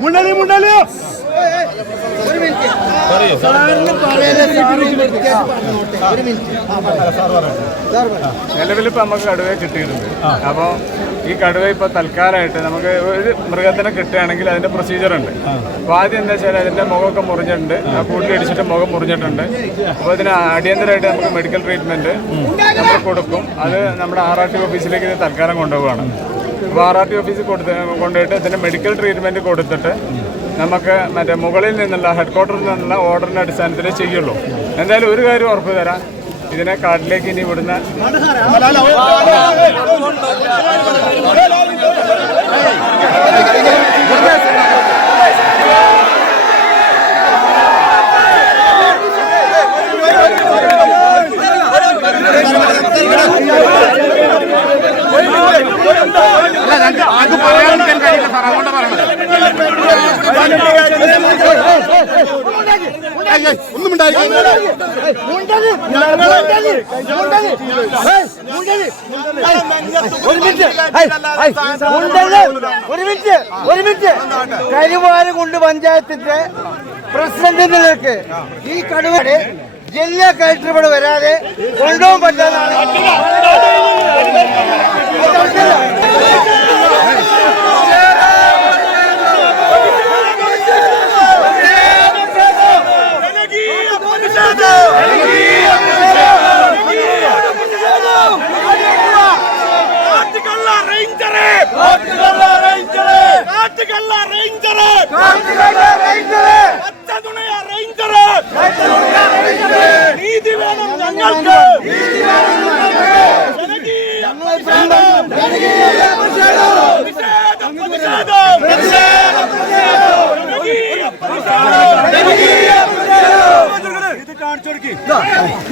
മുണ്ടലി മുണ്ടലി നിലവിൽ ഇപ്പൊ നമുക്ക് കടുവയെ കിട്ടിയിട്ടുണ്ട്. അപ്പോൾ ഈ കടുവ ഇപ്പൊ തൽക്കാലമായിട്ട് നമുക്ക് ഒരു മൃഗത്തിനെ കിട്ടുകയാണെങ്കിൽ അതിന്റെ പ്രൊസീജിയർ ഉണ്ട്. അപ്പൊ ആദ്യം എന്താ വെച്ചാൽ അതിന്റെ മുഖമൊക്കെ മുറിഞ്ഞിട്ടുണ്ട്. ആ കൂട്ടി അടിച്ചിട്ട് മുഖം മുറിഞ്ഞിട്ടുണ്ട്. അപ്പോൾ ഇതിന് അടിയന്തരമായിട്ട് നമുക്ക് മെഡിക്കൽ ട്രീറ്റ്മെന്റ് നമ്മൾ കൊടുക്കും. അത് നമ്മുടെ ആർ ആർ ടി ഓഫീസിലേക്ക് ഇത് തൽക്കാലം കൊണ്ടുപോവാണ്. അപ്പോൾ ആർ ആർ ടി ഓഫീസിൽ കൊടുത്ത് കൊണ്ടുപോയിട്ട് ഇതിന്റെ മെഡിക്കൽ ട്രീറ്റ്മെന്റ് കൊടുത്തിട്ട് നമുക്ക് മറ്റേ മുകളിൽ നിന്നുള്ള ഹെഡ് ക്വാർട്ടറിൽ നിന്നുള്ള ഓർഡറിന്റെ അടിസ്ഥാനത്തിൽ ചെയ്യുള്ളൂ. എന്തായാലും ഒരു കാര്യം ഉറപ്പ് തരാം. ഇതിനെ കാട്ടിലേക്ക് ഇനി വിടുന്ന ഒന്നും ഉണ്ടായിരിക്കും ഒരു മിനിറ്റ്. ഒരു മിനിറ്റ് കരുവാരകുണ്ട് പഞ്ചായത്തിന്റെ പ്രസിഡന്റ് നിലയ്ക്ക് ഈ കടുവയുടെ ജില്ലാ കളക്ടർ ഇവിടെ വരാതെ കൊണ്ടുപോകാൻ പറ്റാതാണ് நீதி வேணும் ஞங்களுக்கு நீதி வேணும் ஞங்களுக்கு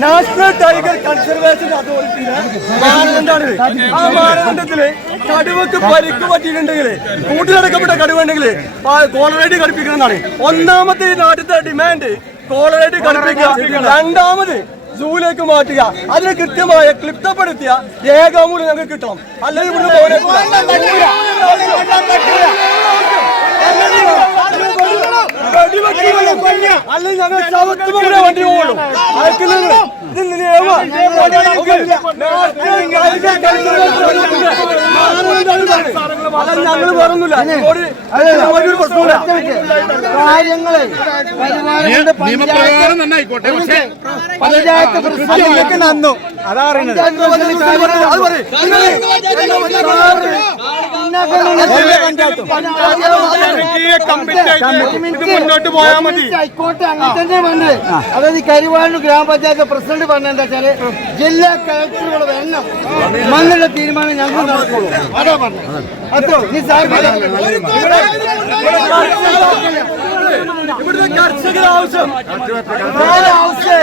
നാഷണൽ ടൈഗർ കൺസർവേഷൻ മാനദണ്ഡമാണ് ആ മാനദണ്ഡത്തിൽ കടുവക്ക് പരിക്ക് പറ്റിയിട്ടുണ്ടെങ്കിൽ കൂട്ടിലടക്കപ്പെട്ട കടുവ ഉണ്ടെങ്കിൽ കോളറൈഡ് ഘടിപ്പിക്കണമെന്നാണ്. ഒന്നാമത്തെ ഈ നാട്ടിലത്തെ ഡിമാൻഡ് കോളറൈഡ് കളിപ്പിക്കുക രണ്ടാമത് ജൂലേക്ക് മാറ്റുക. അതിന് കൃത്യമായ ക്ലിപ്തപ്പെടുത്തിയ രേഖാമൂലം ഞങ്ങൾക്ക് കിട്ടണം. അല്ലെങ്കിൽ ഇവിടുന്ന് അല്ലെങ്കിൽ ഞങ്ങൾ ചവത്തുപോലെ വണ്ടി പോകുള്ളൂ നിയമ ഞങ്ങൾ വേറൊന്നുമില്ല. കാര്യങ്ങൾ. നിയമപ്രകാരം തന്നെ ആയിക്കോട്ടെ പക്ഷേ പഞ്ചായത്ത് പ്രസിഡന്റ് നന്നു. അതാ മുന്നോട്ട് പോയാൽ മതി. ഹൈക്കോട്ടെ അങ്ങനെ തന്നെ പറഞ്ഞത് അതായത് ഈ ഗ്രാമപഞ്ചായത്ത് പ്രസിഡന്റ് പറഞ്ഞ എന്താ വെച്ചാൽ ജില്ലാ കളക്ടറുകൾ വരണം മണ്ണിന്റെ തീരുമാനം ഞങ്ങൾ നടക്കുള്ളൂ അതാ പറഞ്ഞത്. അത്രോ നീ സാർ ഇവിടുത്തെ കർഷകർ ആവശ്യം ആവശ്യം